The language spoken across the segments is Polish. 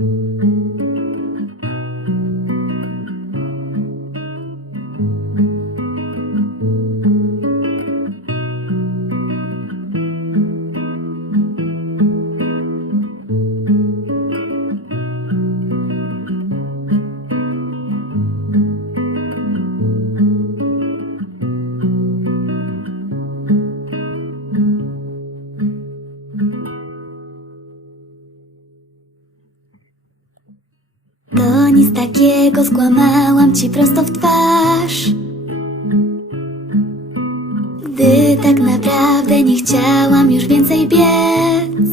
Mm-hmm. Nic takiego skłamałam ci prosto w twarz. Gdy tak naprawdę nie chciałam już więcej biec.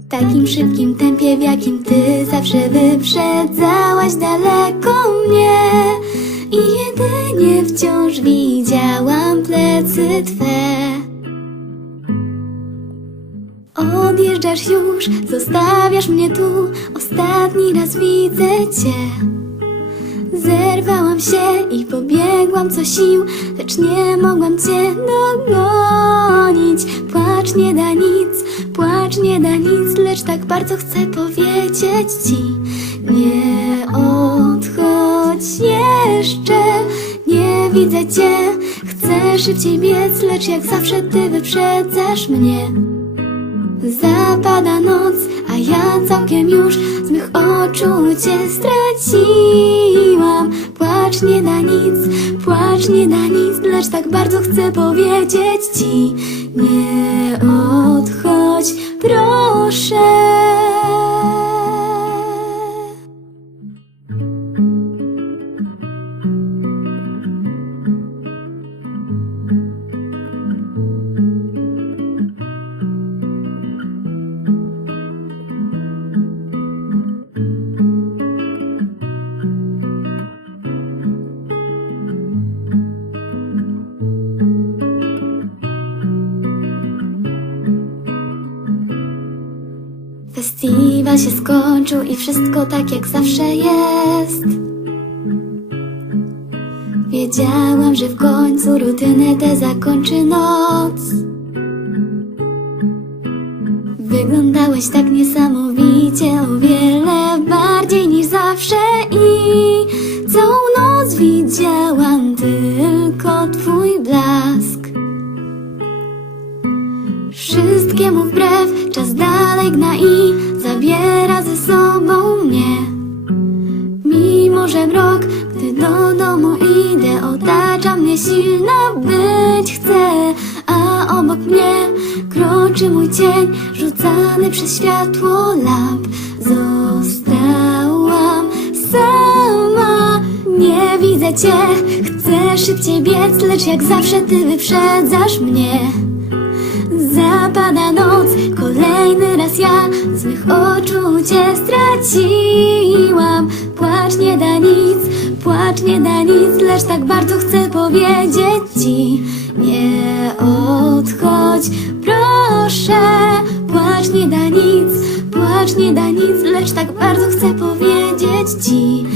W takim szybkim tempie, w jakim ty zawsze wyprzedzałaś daleko mnie. I jedynie wciąż widziałam plecy twe Odjeżdżasz już, zostawiasz mnie tu. Ostatni raz widzę cię. Zerwałam się i pobiegłam co sił Lecz nie mogłam cię dogonić. Płacz nie da nic, płacz nie da nic Lecz tak bardzo chcę powiedzieć ci. Nie odchodź jeszcze Nie widzę cię. Chcę szybciej biec Lecz jak zawsze ty wyprzedzasz mnie Zapada noc, a ja całkiem już z mych oczu cię straciłam. Płacz nie da nic, płacz nie da nic, lecz tak bardzo chcę powiedzieć ci: Nie odchodź, proszę. Festiwal się skończył i wszystko tak jak zawsze jest. Wiedziałam, że w końcu rutynę tę zakończy noc. Wyglądałeś tak niesamowicie, o wiele bardziej niż zawsze i całą noc widziałam tylko twój blask. Wszystkiemu wbrew, czas dalej gna i do domu idę, otacza mnie silna być chcę, a obok mnie kroczy mój cień, rzucany przez światło lamp. Zostałam sama, nie widzę cię, chcę szybciej biec, lecz jak zawsze ty wyprzedzasz mnie. Zapada noc, kolejny raz ja z mych oczu cię straciłam. Płacz nie da nic, płacz nie da nic, lecz tak bardzo chcę powiedzieć ci. Nie odchodź, proszę, płacz nie da nic, płacz nie da nic, lecz tak bardzo chcę powiedzieć ci.